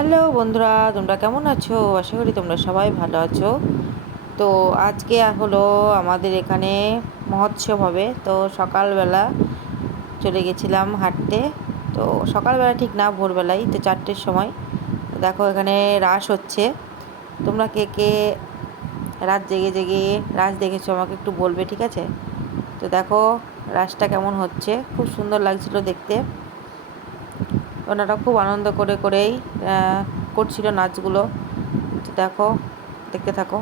Hello বন্ধুরা, তোমরা কেমন আছো? আশা করি তোমরা সবাই ভালো আছো। তো আজকে হলো আমাদের এখানে মহোৎসব হবে। তো সকালবেলা চলে গেছিলাম হাঁটতে। তো সকালবেলা ঠিক না, ভোরবেলায়, তো 4টের সময়। তো দেখো এখানে রাস হচ্ছে। তোমরা কে কে রাত জেগে জেগে রাস দেখেছো আমাকে একটু বলবে, ঠিক আছে? তো দেখো রাসটা কেমন হচ্ছে, খুব সুন্দর লাগছিল দেখতে। ওনারা খুব আনন্দ করেই করছিল নাচগুলো। তো দেখো, দেখতে থাকো।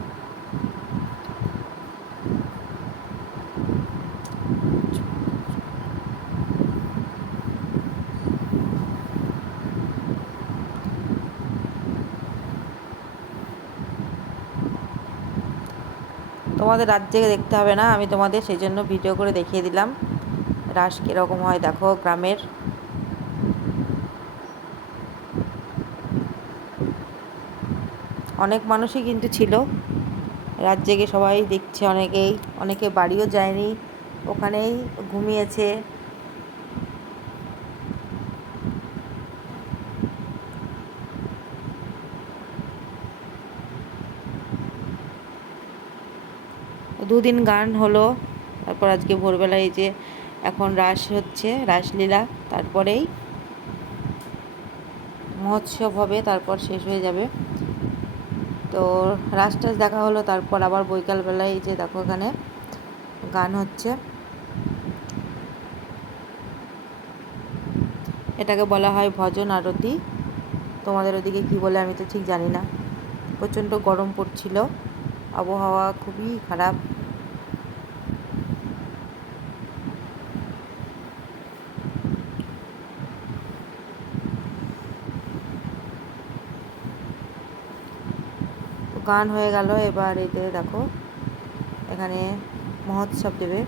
তোমাদের রাত জেগে দেখতে হবে না, আমি তোমাদের সেই জন্য ভিডিও করে দেখিয়ে দিলাম রাস কীরকম হয়। দেখো গ্রামের অনেক মানুষই কিন্তু ছিল, রাত জেগে সবাই দেখছে। অনেকে বাড়িও যায়নি, ওখানেই ঘুমিয়েছে। দুদিন গান হলো, তারপর আজকে ভোরবেলায় এই যে এখন রাস হচ্ছে, রাসলীলা। তারপরেই মহোৎসব হবে, তারপর শেষ হয়ে যাবে। তো রাস টাস দেখা হলো, তারপর আবার বৈকালবেলায় এই যে দেখো এখানে গান হচ্ছে। এটাকে বলা হয় ভজন আরতি। তোমাদের ওদিকে কী বলে আমি তো ঠিক জানি না। প্রচণ্ড গরম পড়ছিল, আবহাওয়া খুবই খারাপ। তো গান হয়ে গেল, এবার এতে দেখো এখানে মহোৎসব দেবে,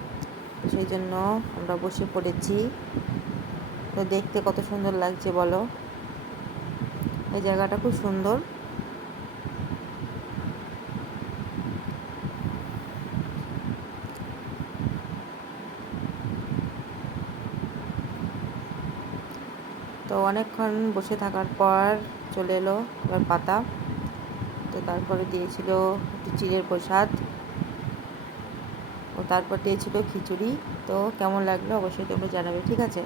সেই জন্য আমরা বসে পড়েছি। তো দেখতে কত সুন্দর লাগছে বলো, এই জায়গাটা খুব সুন্দর। তো অনেকক্ষণ বসে থাকার পর চলে এলো এবার পাতা। তো তারপরে দিয়েছিল একটু চিড়ের প্রসাদ, ও তারপর দিয়েছিল খিচুড়ি। তো কেমন লাগলো অবশ্যই তোমরা জানাবে, ঠিক আছে?